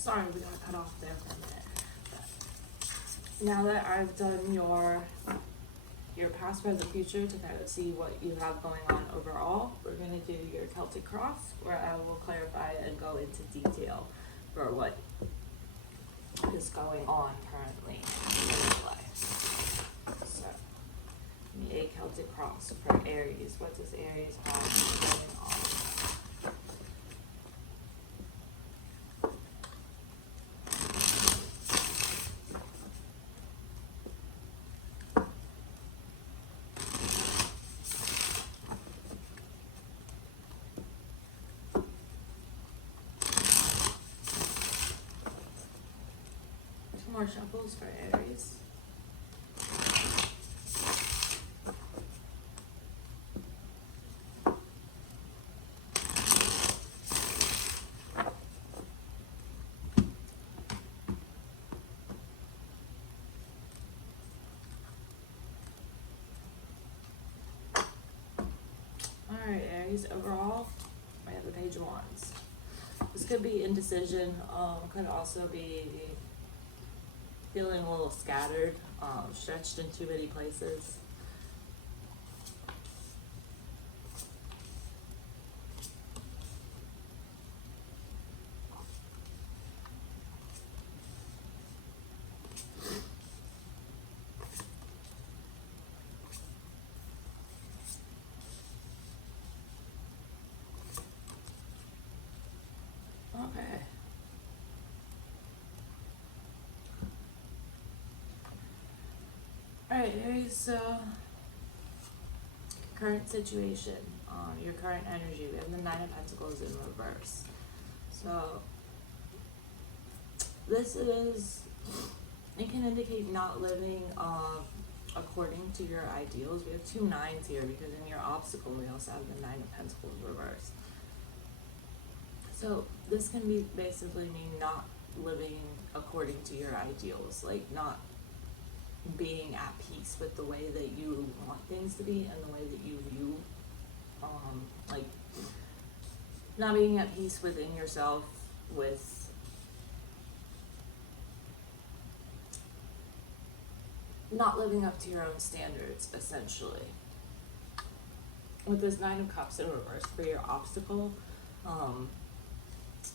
Sorry, we got cut off there for a minute. But now that I've done your past, present, future to kind of see what you have going on overall, we're going to do your Celtic cross, where I will clarify and go into detail for what is going on currently in your life. So, a Celtic cross for Aries. What does Aries have going on? More shuffles for Aries. Alright, Aries, overall, I have the Page of Wands. This could be indecision, could also be feeling a little scattered, stretched in too many places. Okay. Alright, Aries, so current situation, your current energy, we have the Nine of Pentacles in reverse. So this is, it can indicate not living according to your ideals. We have two nines here because in your obstacle we also have the Nine of Pentacles reverse. So this can be basically mean not living according to your ideals, like not being at peace with the way that you want things to be and the way that you view, like not being at peace within yourself, with not living up to your own standards, essentially. With this Nine of Cups in reverse for your obstacle,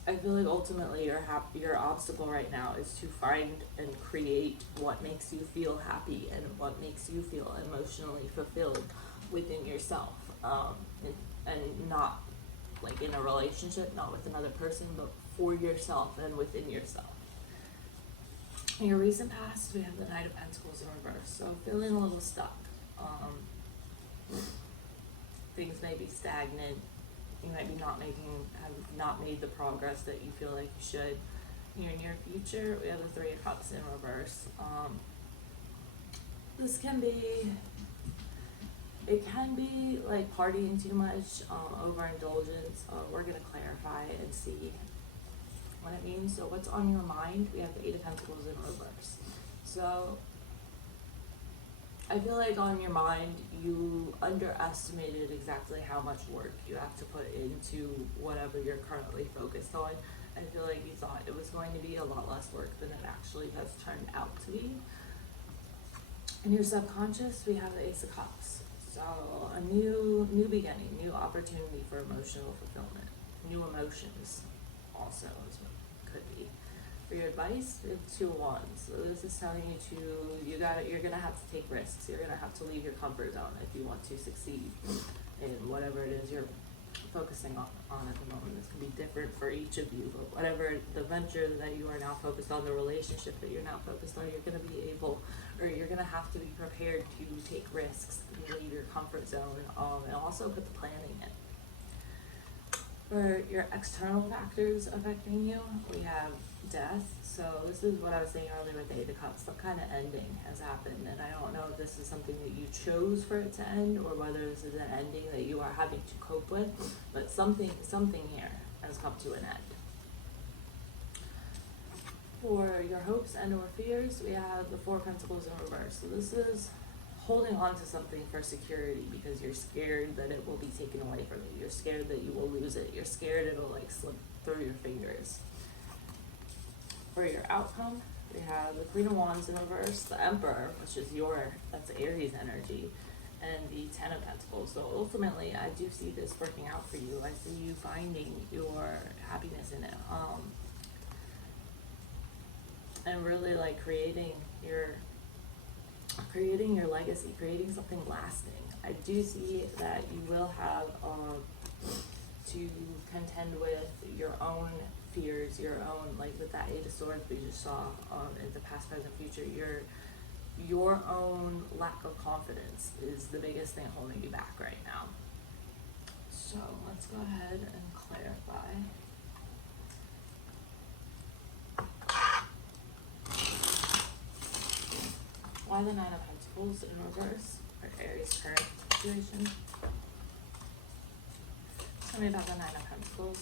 I feel like ultimately your obstacle right now is to find and create what makes you feel happy and what makes you feel emotionally fulfilled within yourself, and not like in a relationship, not with another person, but for yourself and within yourself. In your recent past, we have the Knight of Pentacles in reverse, so feeling a little stuck. Things may be stagnant. You might be have not made the progress that you feel like you should. In your near future, we have the Three of Cups in reverse. This can be, it can be like partying too much, overindulgence. We're going to clarify and see what it means. So what's on your mind? We have the Eight of Pentacles in reverse. So I feel like on your mind, you underestimated exactly how much work you have to put into whatever you're currently focused on. I feel like you thought it was going to be a lot less work than it actually has turned out to be. In your subconscious, we have the Ace of Cups. So a new beginning, new opportunity for emotional fulfillment, new emotions also is what it could be. For your advice, we have Two of Wands. So this is telling you you're gonna have to take risks. You're gonna have to leave your comfort zone if you want to succeed in whatever it is you're focusing on at the moment. This can be different for each of you, but whatever the venture that you are now focused on, the relationship that you're now focused on, you're gonna be able, or you're gonna have to be prepared to take risks and leave your comfort zone, and also put the planning in. For your external factors affecting you, we have death. So this is what I was saying earlier with the Eight of Cups. Some kind of ending has happened, and I don't know if this is something that you chose for it to end or whether this is an ending that you are having to cope with, but something here has come to an end. For your hopes and or fears, we have the Four of Pentacles in reverse. So this is holding on to something for security because you're scared that it will be taken away from you. You're scared that you will lose it. You're scared it'll like slip through your fingers. For your outcome, we have the Queen of Wands in reverse, the Emperor, which is that's Aries energy, and the Ten of Pentacles. So ultimately, I do see this working out for you. I see you finding your happiness in it, and really like creating your legacy, creating something lasting. I do see that you will have to contend with your own fears, your own, like with that Eight of Swords we just saw in the past, present, future, your own lack of confidence is the biggest thing holding you back right now. So let's go ahead and clarify. Why the Nine of Pentacles in reverse for Aries' current situation? Tell me about the Nine of Pentacles.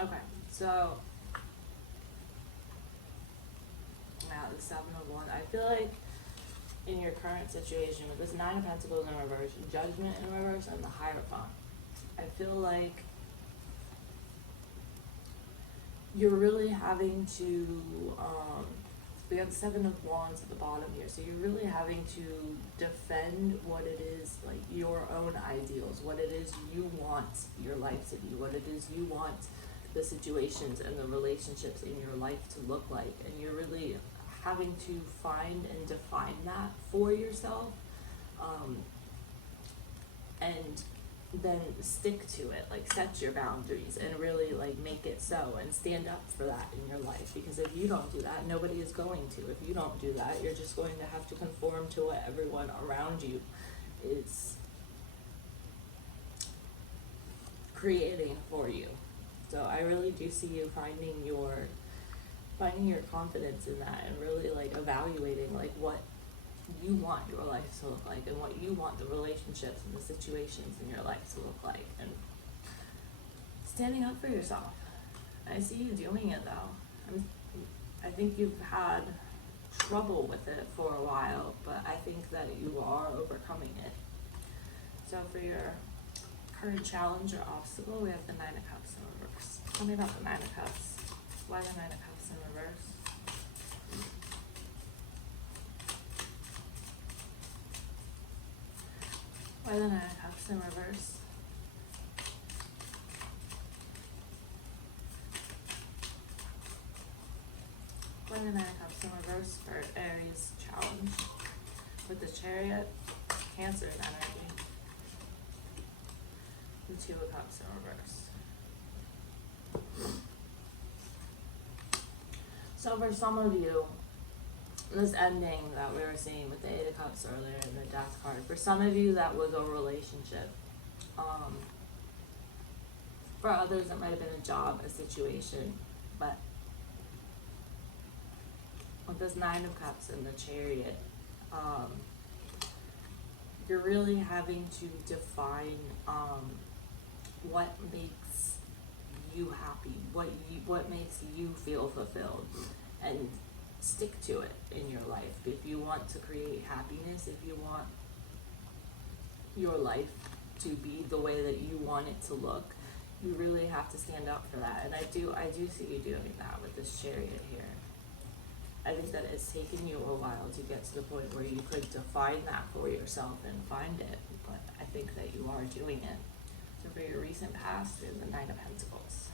Okay, so now the Seven of Wands. I feel like in your current situation with this Nine of Pentacles in reverse, Judgment in reverse, and the Hierophant, I feel like you're really having to, we have the Seven of Wands at the bottom here, so you're really having to defend what it is, like your own ideals, what it is you want your life to be, what it is you want the situations and the relationships in your life to look like, and you're really having to find and define that for yourself, and then stick to it, like set your boundaries and really like make it so, and stand up for that in your life, because if you don't do that, nobody is going to. If you don't do that, you're just going to have to conform to what everyone around you is creating for you. So I really do see you finding your confidence in that, and really like evaluating like what you want your life to look like, and what you want the relationships and the situations in your life to look like, and standing up for yourself. I see you doing it though. I think you've had trouble with it for a while, but I think that you are overcoming it. So for your current challenge or obstacle, we have the Nine of Cups in reverse. Tell me about the Nine of Cups. Why the Nine of Cups in reverse? Why the Nine of Cups in reverse? Why the Nine of Cups in reverse for Aries challenge with the Chariot, Cancer energy. The Two of Cups in reverse. So for some of you, this ending that we were seeing with the Eight of Cups earlier in the Death card, for some of you that was a relationship. For others it might have been a job, a situation, but with this Nine of Cups and the Chariot, you're really having to define what makes you happy, what makes you feel fulfilled, and stick to it in your life. If you want to create happiness, if you want your life to be the way that you want it to look, you really have to stand up for that. And I do see you doing that with this Chariot here. I think that it's taken you a while to get to the point where you could define that for yourself and find it, but I think that you are doing it. So for your recent past is the Nine of Pentacles.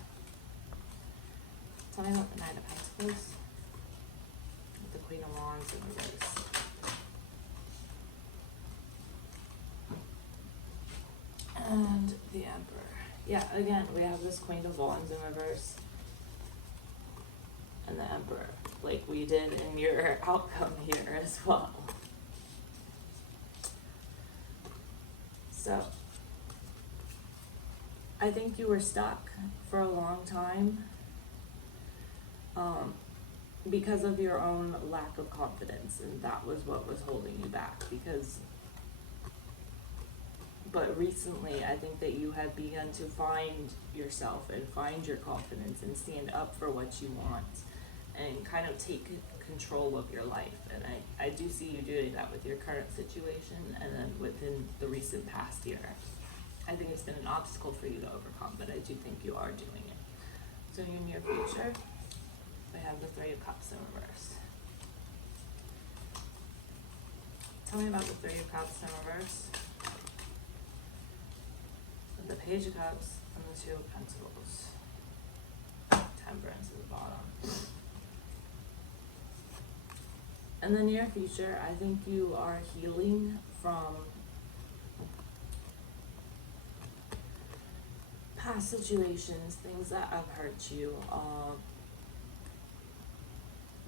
Tell me about the Nine of Pentacles with the Queen of Wands in reverse. And the Emperor. Yeah, again, we have this Queen of Wands in reverse and the Emperor, like we did in your outcome here as well. So I think you were stuck for a long time because of your own lack of confidence, and that was what was holding you back. But recently, I think that you have begun to find yourself and find your confidence and stand up for what you want, and kind of take control of your life. And I do see you doing that with your current situation, and then within the recent past year. I think it's been an obstacle for you to overcome, but I do think you are doing it. So in your near future, we have the Three of Cups in reverse. Tell me about the Three of Cups in reverse, the Page of Cups, and the Two of Pentacles. Temperance at the bottom. In the near future, I think you are healing from past situations, things that have hurt you,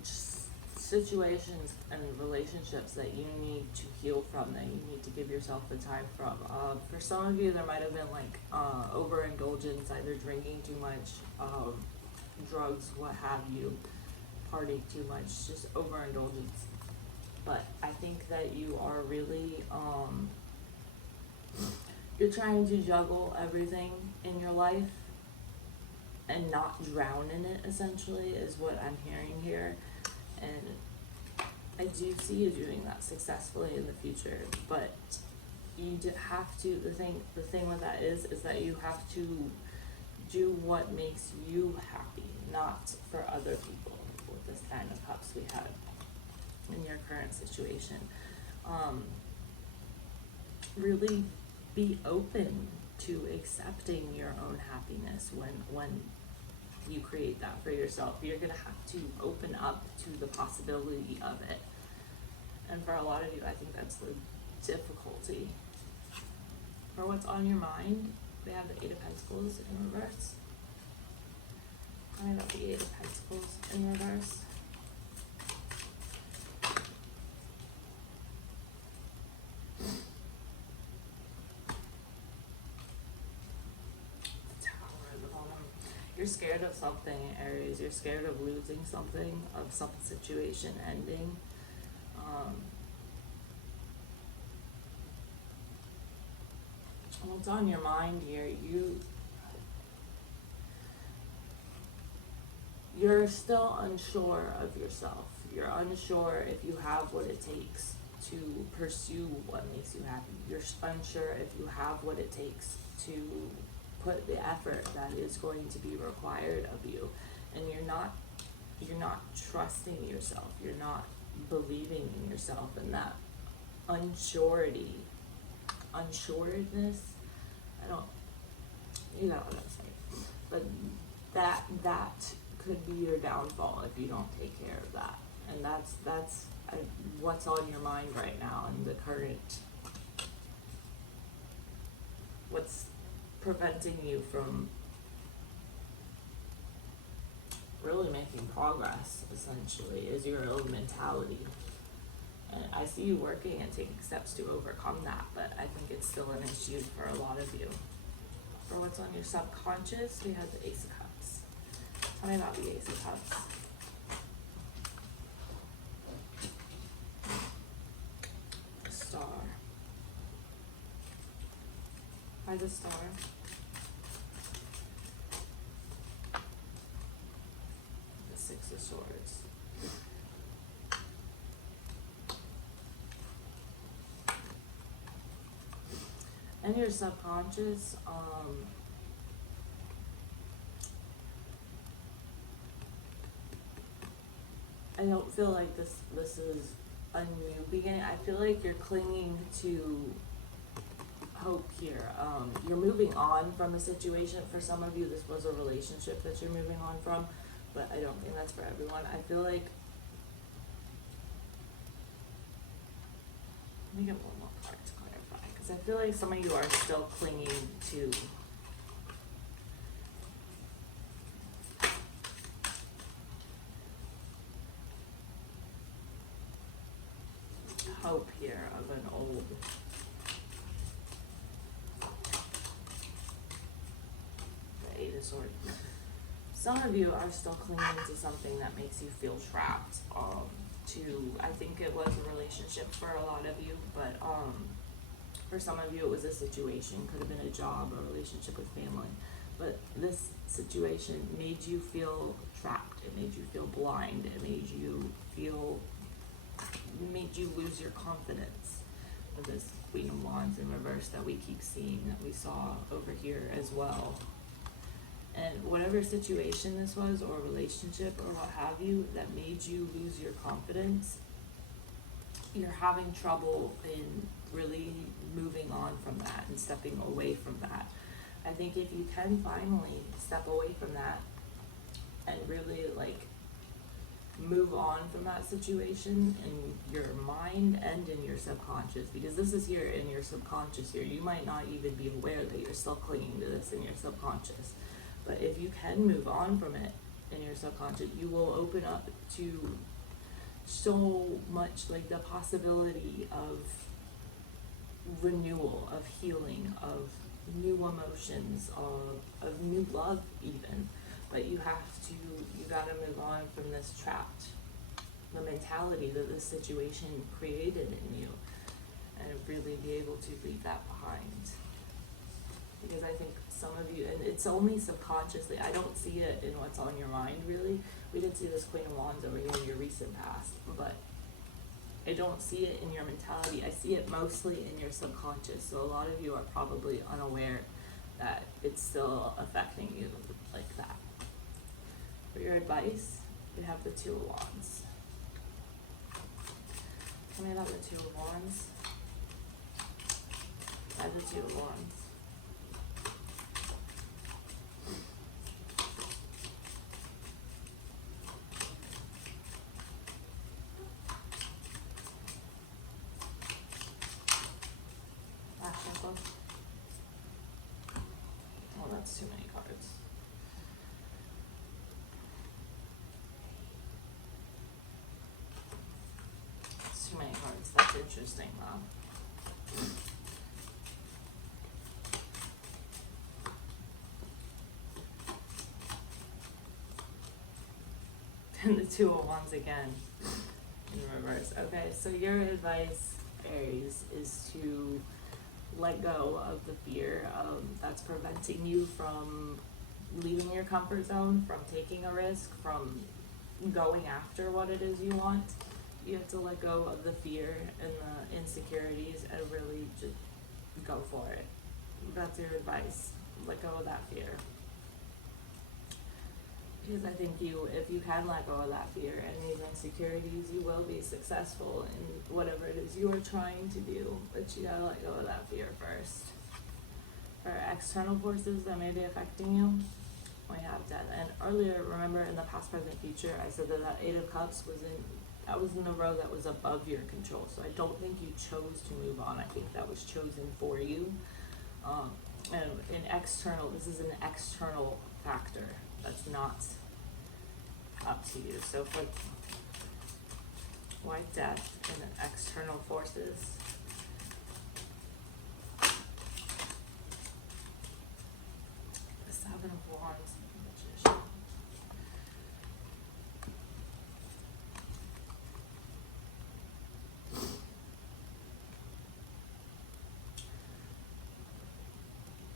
just situations and relationships that you need to heal from, that you need to give yourself the time from. For some of you, there might have been like overindulgence, either drinking too much, drugs, what have you, partying too much, just overindulgence. But I think that you are really, you're trying to juggle everything in your life and not drown in it, essentially, is what I'm hearing here. And I do see you doing that successfully in the future, but you have to, the thing with that is that you have to do what makes you happy, not for other people, with this Nine of Cups we had in your current situation. Really be open to accepting your own happiness when you create that for yourself. You're gonna have to open up to the possibility of it. And for a lot of you, I think that's the difficulty. For what's on your mind, we have the Eight of Pentacles in reverse. I got the Eight of Pentacles in reverse. You're scared of something, Aries. You're scared of losing something, of some situation ending. What's on your mind here? You're still unsure of yourself. You're unsure if you have what it takes to pursue what makes you happy. You're unsure if you have what it takes to put the effort that is going to be required of you, and you're not trusting yourself. You're not believing in yourself, and that unsureness. You know what I'm saying. But that could be your downfall if you don't take care of that, and that's what's on your mind right now, and the current what's preventing you from really making progress, essentially, is your own mentality. And I see you working and taking steps to overcome that, but I think it's still an issue for a lot of you. For what's on your subconscious, we have the Ace of Cups. Tell me about the Ace of Cups. The Star. Why the Star? The Six of Swords. And your subconscious, I don't feel like this is a new beginning. I feel like you're clinging to hope here. You're moving on from a situation. For some of you, this was a relationship that you're moving on from, but I don't think that's for everyone. I feel like, let me get one more card to clarify, because I feel like some of you are still clinging to hope here of an old the Eight of Swords. Some of you are still clinging to something that makes you feel trapped. I think it was a relationship for a lot of you, but for some of you it was a situation, could have been a job, a relationship with family. but this situation made you feel trapped. It made you feel blind. It made you lose your confidence. With this Queen of Wands in reverse that we keep seeing, that we saw over here as well. And whatever situation this was, or relationship, or what have you, that made you lose your confidence, you're having trouble in really moving on from that and stepping away from that. I think if you can finally step away from that and really move on from that situation in your mind and in your subconscious, because this is here in your subconscious here. You might not even be aware that you're still clinging to this in your subconscious. But if you can move on from it in your subconscious, you will open up to so much, the possibility of renewal, of healing, of new emotions, of new love even. But you gotta move on from this trapped, the mentality that this situation created in you, and really be able to leave that behind. Because I think some of you, and it's only subconsciously, I don't see it in what's on your mind really. We did see this Queen of Wands over here in your recent past, but I don't see it in your mentality. I see it mostly in your subconscious. So a lot of you are probably unaware that it's still affecting you like that. For your advice, you have the Two of Wands. Tell me about the Two of Wands. I have the Two of Wands. Oh, that's too many cards. That's too many cards. That's interesting, though. And the Two of Wands again in reverse. Okay, so your advice, Aries, is to let go of the fear that's preventing you from leaving your comfort zone, from taking a risk, from going after what it is you want. You have to let go of the fear and the insecurities and really just go for it. That's your advice. Let go of that fear. Because I think if you can let go of that fear and these insecurities, you will be successful in whatever it is you are trying to do. But you gotta let go of that fear first. For external forces that may be affecting you, we have Death. And earlier, remember in the past, present, future, I said that Eight of Cups was in the row that was above your control. So I don't think you chose to move on. I think that was chosen for you. And this is an external factor. That's not up to you. So for White Death and external forces, the Seven of Wands, Magician.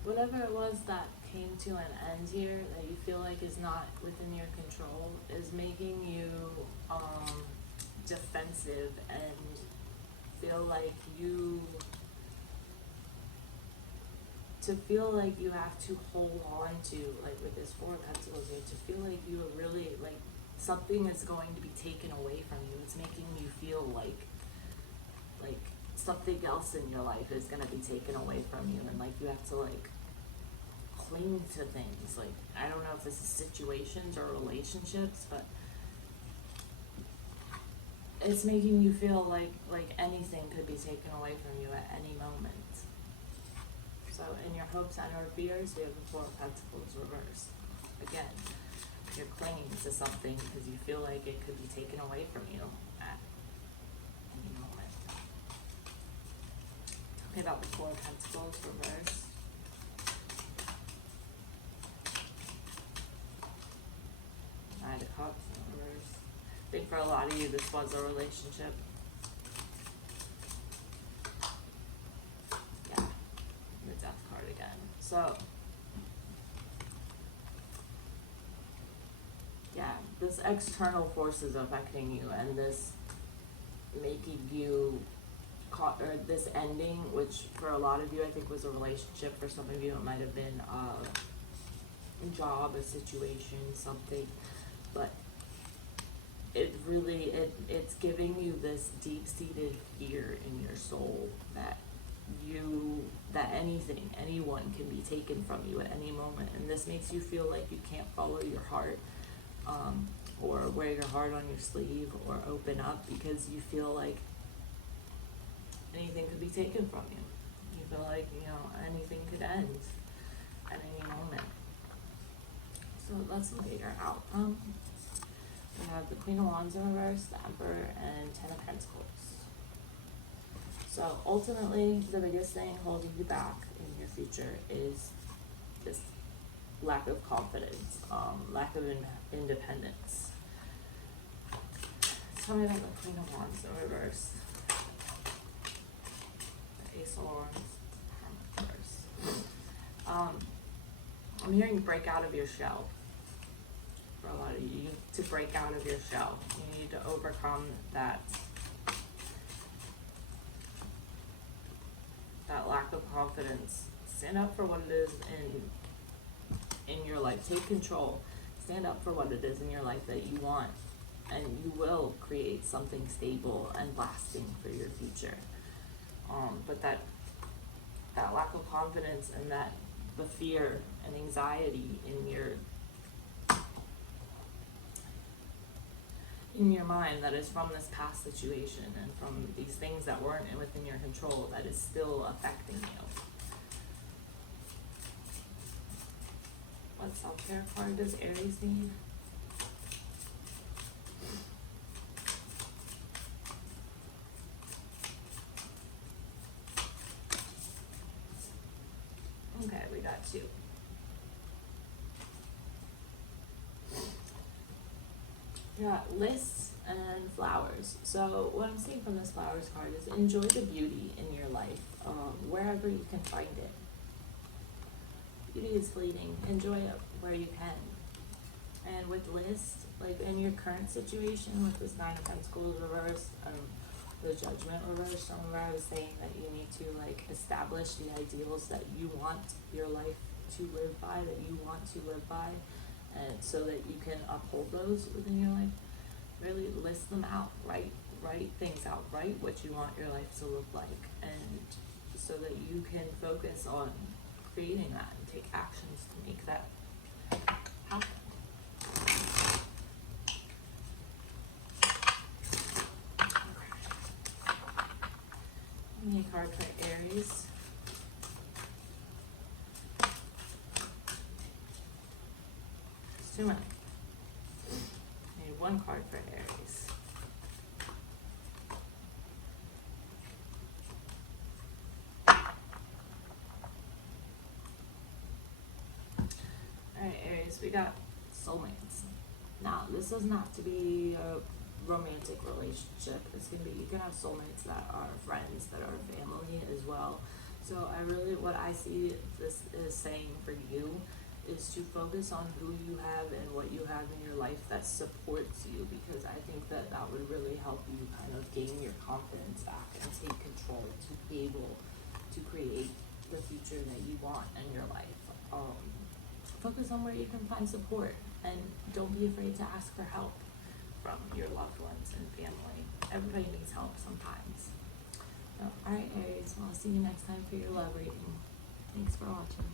Whatever it was that came to an end here that you feel like is not within your control is making you defensive and feel like you have to hold on to, with this Four of Pentacles here, to feel like you are really, something is going to be taken away from you. It's making you feel like something else in your life is going to be taken away from you, and you have to cling to things. I don't know if this is situations or relationships, but it's making you feel like anything could be taken away from you at any moment. So in your hopes and or fears, we have the Four of Pentacles reversed. Again, you're clinging to something because you feel like it could be taken away from you at any moment. Okay, about the Four of Pentacles reversed. Nine of Cups in reverse. I think for a lot of you, this was a relationship. Yeah, the Death card again. So, this external forces affecting you, and this making you caught, or this ending, which for a lot of you I think was a relationship. For some of you it might have been a job, a situation, something, but it really, it's giving you this deep-seated fear in your soul that anyone can be taken from you at any moment, and this makes you feel like you can't follow your heart, or wear your heart on your sleeve, or open up, because you feel like anything could be taken from you. You feel like, anything could end at any moment. So let's look at your outcome. We have the Queen of Wands in reverse, the Emperor, and Ten of Pentacles. So ultimately, the biggest thing holding you back in your future is this lack of confidence, lack of independence. Tell me about the Queen of Wands in reverse, the Ace of Wands in reverse. I'm hearing break out of your shell. For a lot of you, to break out of your shell, you need to overcome that lack of confidence. Stand up for what it is in your life. Take control. Stand up for what it is in your life that you want, and you will create something stable and lasting for your future. But that lack of confidence, and the fear and anxiety in your mind, that is from this past situation and from these things that weren't within your control, that is still affecting you. What self-care card does Aries need? Okay, we got 2. Yeah, lists and flowers. So what I'm seeing from this flowers card is enjoy the beauty in your life, wherever you can find it. Beauty is fleeting. Enjoy it where you can. And with lists, like in your current situation with this 9 of Pentacles reversed, the Judgment reversed, somewhere I was saying that you need to establish the ideals that you want your life to live by, that you want to live by, and so that you can uphold those within your life. Really list them out, write things out, write what you want your life to look like, and so that you can focus on creating that and take actions to make that happen. Give me a card for Aries. It's too many. I need 1 card for Aries. Alright, Aries, we got soulmates. Now, this doesn't have to be a romantic relationship. It's gonna be, you can have soulmates that are friends, that are family as well. So what I see this is saying for you is to focus on who you have and what you have in your life that supports you, because I think that would really help you kind of gain your confidence back and take control to be able to create the future that you want in your life. Focus on where you can find support, and don't be afraid to ask for help from your loved ones and family. Everybody needs help sometimes. So, alright Aries, well, I'll see you next time for your love reading. Thanks for watching.